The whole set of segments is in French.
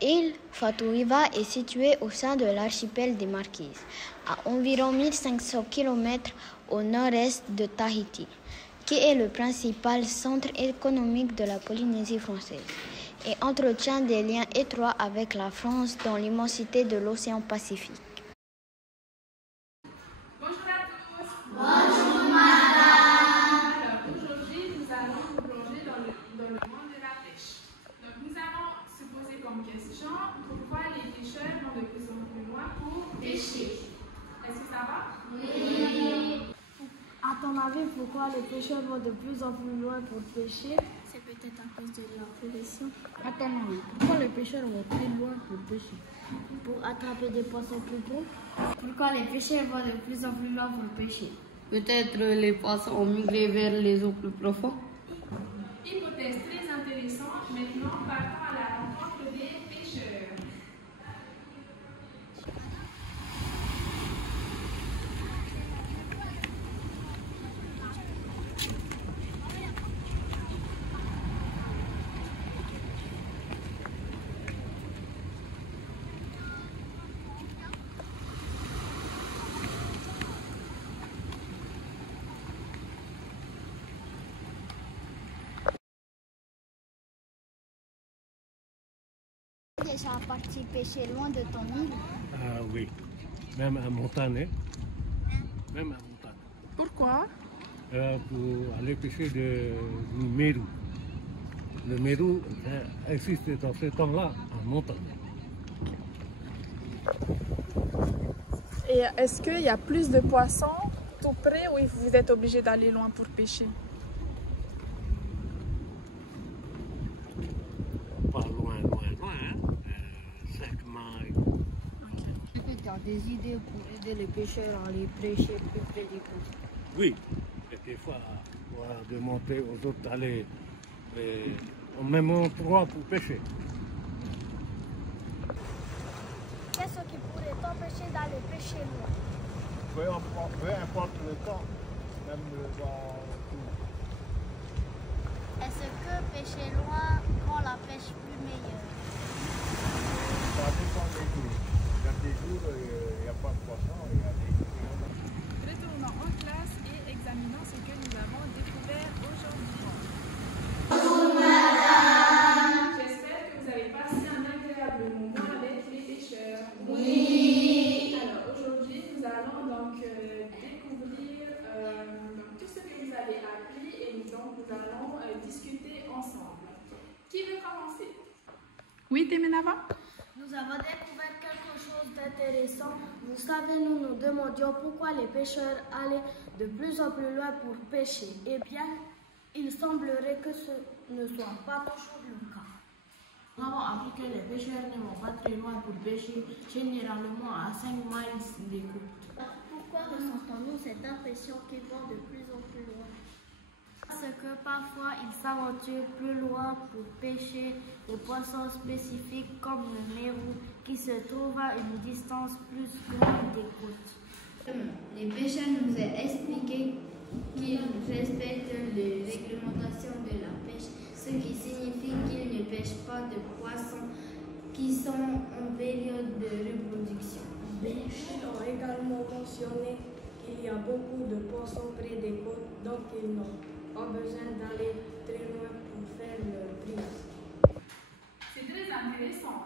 Île Fatouiva est située au sein de l'archipel des Marquises, à environ 1500 km au nord-est de Tahiti, qui est le principal centre économique de la Polynésie française, et entretient des liens étroits avec la France dans l'immensité de l'océan Pacifique. Bonjour à tous. Bonjour madame. Alors aujourd'hui, nous allons nous plonger dans le monde de la pêche. Donc nous allons se poser comme question pourquoi les pêcheurs vont de plus en plus loin pour pêcher. Est-ce que ça va? Oui. À ton avis, pourquoi les pêcheurs vont de plus en plus loin pour pêcher? C'est peut-être à cause de leur profession. À ton avis, pourquoi les pêcheurs vont plus loin pour pêcher? Pour attraper des poissons plus gros. Pourquoi les pêcheurs vont de plus en plus loin pour pêcher? Peut-être les poissons ont migré vers les eaux plus profondes. Hypothèse très intéressante. Maintenant, partons à la rencontre des pêcheurs. Déjà parti pêcher loin de ton île? Oui, même à montagne. Même à montagne. Pourquoi? Pour aller pêcher du mérou. Le mérou existe dans ce temps-là en montagne. Et est-ce qu'il y a plus de poissons tout près ou vous êtes obligé d'aller loin pour pêcher? Pas loin, 5 miles. Est-ce que tu as des idées pour aider les pêcheurs à aller pêcher plus près des côtes? Oui, et des fois, on va demander aux autres d'aller au même endroit pour pêcher. Qu'est-ce qui pourrait t'empêcher d'aller pêcher loin? Peu importe le temps, même dans tout. Est-ce que pêcher loin rend la pêche plus meilleure? Ça dépend des jours. Il y a des jours, il n'y a pas de poisson, il y a des jours, il y en a. Retournons en classe et examinons ce que nous avons découvert aujourd'hui. J'espère que vous avez passé un agréable moment avec les pêcheurs. Oui. Alors aujourd'hui, nous allons donc découvrir tout ce que vous avez appris et donc nous allons discuter ensemble. Qui veut commencer? Oui, Temenava? Nous avons découvert quelque chose d'intéressant. Vous savez, nous nous demandions pourquoi les pêcheurs allaient de plus en plus loin pour pêcher. Eh bien, il semblerait que ce ne soit pas toujours le cas. Nous avons appris que les pêcheurs ne vont pas très loin pour pêcher, généralement à 5 miles des côtes. Pourquoi ressentons-nous cette impression qu'ils vont de plus en plus loin? Parce que parfois ils s'aventurent plus loin pour pêcher des poissons spécifiques comme le mérou qui se trouve à une distance plus grande des côtes. Les pêcheurs nous ont expliqué qu'ils respectent les réglementations de la pêche, ce qui signifie qu'ils ne pêchent pas de poissons qui sont en période de reproduction. Ils ont également mentionné qu'il y a beaucoup de poissons près des côtes, donc ils n'ont pas besoin d'aller très loin pour faire leur prise. C'est très intéressant.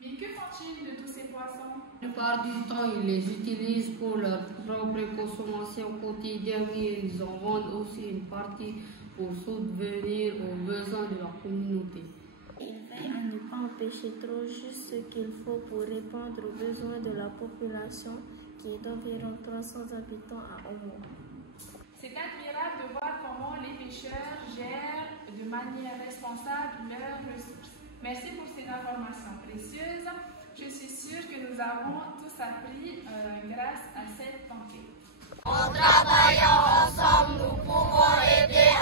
Mais que font-ils de tous ces poissons? La plupart du temps, ils les utilisent pour leur propre consommation quotidienne, mais ils en vendent aussi une partie pour subvenir aux besoins de la communauté. Ils veillent à ne pas en pêcher trop, juste ce qu'il faut pour répondre aux besoins de la population qui est d'environ 300 habitants à Omo. C'est admirable de voir comment les pêcheurs gèrent de manière responsable leurs ressources. Merci pour ces informations précieuses. Je suis sûre que nous avons tous appris grâce à cette enquête. En travaillant ensemble, nous pouvons aider